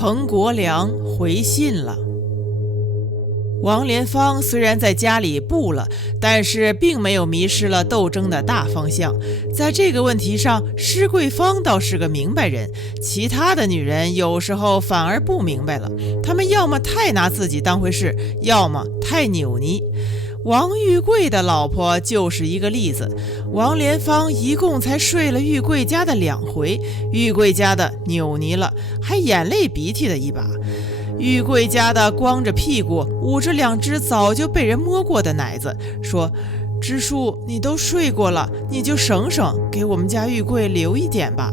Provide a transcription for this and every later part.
彭国良回信了。王莲芳虽然在家里布了，但是并没有迷失了斗争的大方向。在这个问题上，施桂芳倒是个明白人，其他的女人有时候反而不明白了，她们要么太拿自己当回事，要么太扭捏。王玉贵的老婆就是一个例子，王莲芳一共才睡了玉贵家的2回，玉贵家的扭捏了，还眼泪鼻涕的一把。玉贵家的光着屁股捂着2只早就被人摸过的奶子，说：支书，你都睡过了，你就省省，给我们家玉贵留一点吧。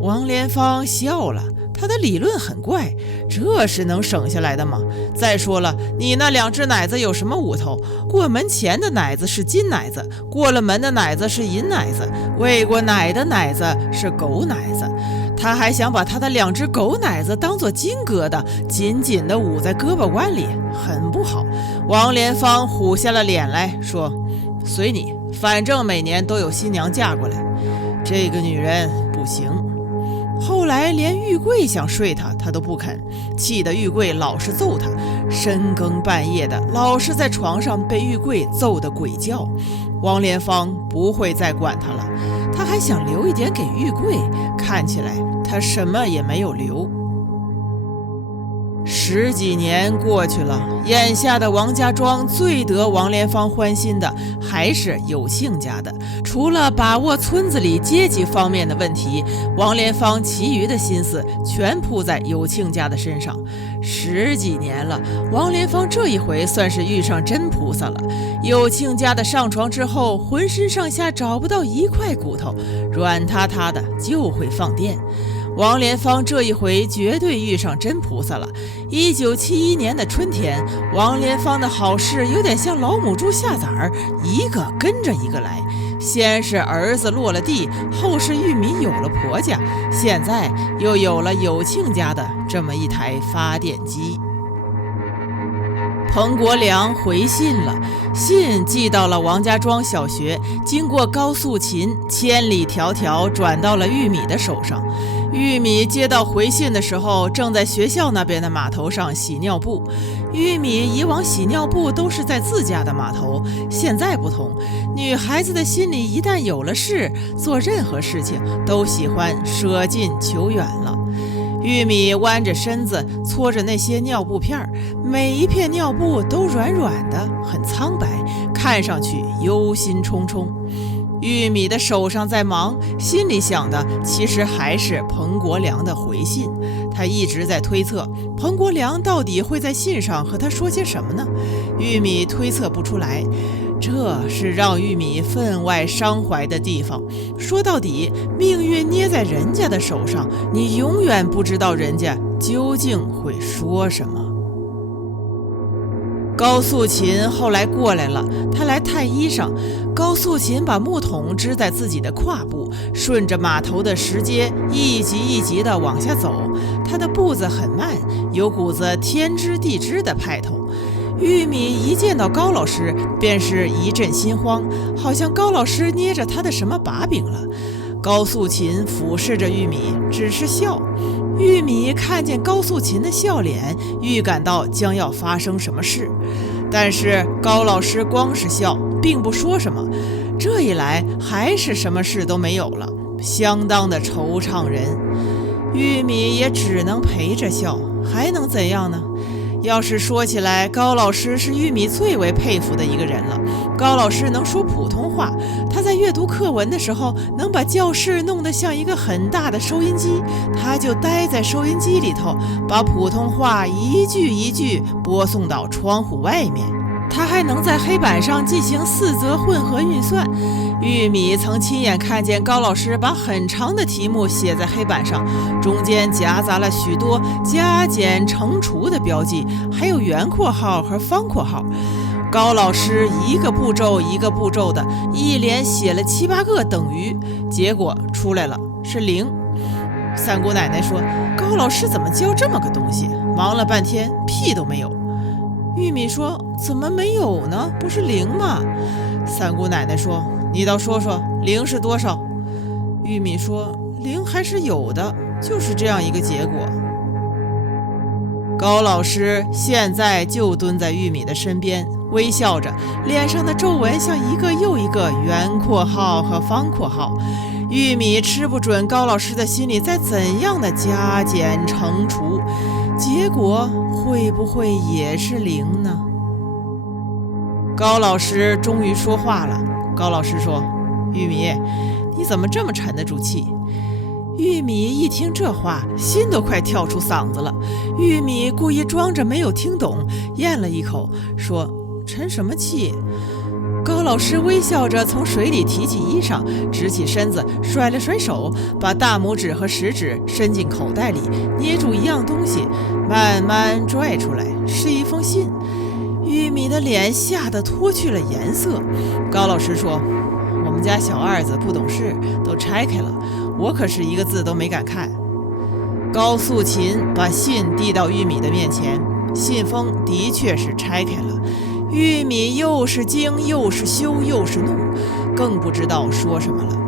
王莲芳笑了，他的理论很怪，这是能省下来的吗？再说了，你那2只奶子有什么捂头？过门前的奶子是金奶子，过了门的奶子是银奶子，喂过奶的奶子是狗奶子。他还想把他的2只狗奶子当作金疙瘩，紧紧地捂在胳膊弯里，很不好。王莲芳虎下了脸来说：随你，反正每年都有新娘嫁过来。这个女人不行。后来连玉贵想睡她，她都不肯，气得玉贵老是揍她，深更半夜的老是在床上被玉贵揍得鬼叫。王莲芳不会再管她了，她还想留一点给玉贵，看起来她什么也没有留。10几年过去了，眼下的王家庄最得王莲芳欢心的还是有庆家的。除了把握村子里阶级方面的问题，王莲芳其余的心思全扑在有庆家的身上。10几年了，王莲芳这一回算是遇上真菩萨了。有庆家的上床之后，浑身上下找不到一块骨头，软塌塌的就会放电。王莲芳这一回绝对遇上真菩萨了。1971年的春天，王莲芳的好事有点像老母猪下崽儿，一个跟着一个来。先是儿子落了地，后是玉米有了婆家，现在又有了有庆家的这么一台发电机。彭国良回信了，信寄到了王家庄小学，经过高素琴千里迢迢转到了玉米的手上。玉米接到回信的时候，正在学校那边的码头上洗尿布。玉米以往洗尿布都是在自家的码头，现在不同，女孩子的心里一旦有了事，做任何事情都喜欢舍近求远了。玉米弯着身子搓着那些尿布片，每一片尿布都软软的，很苍白，看上去忧心忡忡。玉米的手上在忙，心里想的其实还是彭国良的回信。他一直在推测彭国良到底会在信上和他说些什么呢？玉米推测不出来，这是让玉米分外伤怀的地方。说到底，命运捏在人家的手上，你永远不知道人家究竟会说什么。高素琴后来过来了，她来探衣裳。高素琴把木桶支在自己的胯部，顺着码头的石阶一级一级地往下走。她的步子很慢，有股子天知地知的派头。玉米一见到高老师，便是一阵心慌，好像高老师捏着她的什么把柄了。高素琴俯视着玉米，只是笑。玉米看见高素琴的笑脸，预感到将要发生什么事，但是高老师光是笑，并不说什么。这一来，还是什么事都没有了，相当的惆怅人。玉米也只能陪着笑，还能怎样呢？要是说起来，高老师是玉米最为佩服的一个人了。高老师能说普通话，他在阅读课文的时候能把教室弄得像一个很大的收音机，他就待在收音机里头，把普通话一句一句播送到窗户外面。他还能在黑板上进行4则混合运算。玉米曾亲眼看见高老师把很长的题目写在黑板上，中间夹杂了许多加减乘除的标记，还有圆括号和方括号。高老师一个步骤一个步骤的一连写了7、8个等于，结果出来了是0。三姑奶奶说，高老师怎么教这么个东西，忙了半天屁都没有。玉米说，怎么没有呢？不是0吗？三姑奶奶说，你倒说说0是多少？玉米说，0还是有的，就是这样一个结果。高老师现在就蹲在玉米的身边，微笑着，脸上的皱纹像一个又一个圆括号和方括号。玉米吃不准高老师的心里在怎样的加减乘除，结果会不会也是0呢？高老师终于说话了。高老师说：“玉米，你怎么这么沉得住气？”玉米一听这话，心都快跳出嗓子了。玉米故意装着没有听懂，咽了一口，说：“沉什么气？”高老师微笑着从水里提起衣裳，直起身子，甩了甩手，把大拇指和食指伸进口袋里，捏住一样东西，慢慢拽出来，是一封信。玉米的脸吓得脱去了颜色。高老师说：“我们家小二子不懂事，都拆开了，我可是一个字都没敢看。”高素琴把信递到玉米的面前，信封的确是拆开了。玉米又是惊又是羞又是怒，更不知道说什么了。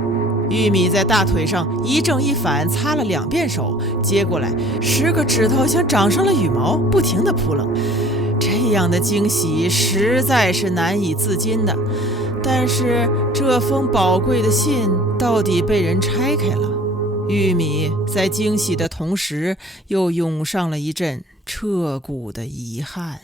玉米在大腿上一正一反擦了2遍手，接过来10个指头像长上了羽毛，不停地扑棱。这样的惊喜实在是难以自禁的，但是这封宝贵的信到底被人拆开了。玉米在惊喜的同时，又涌上了一阵彻骨的遗憾。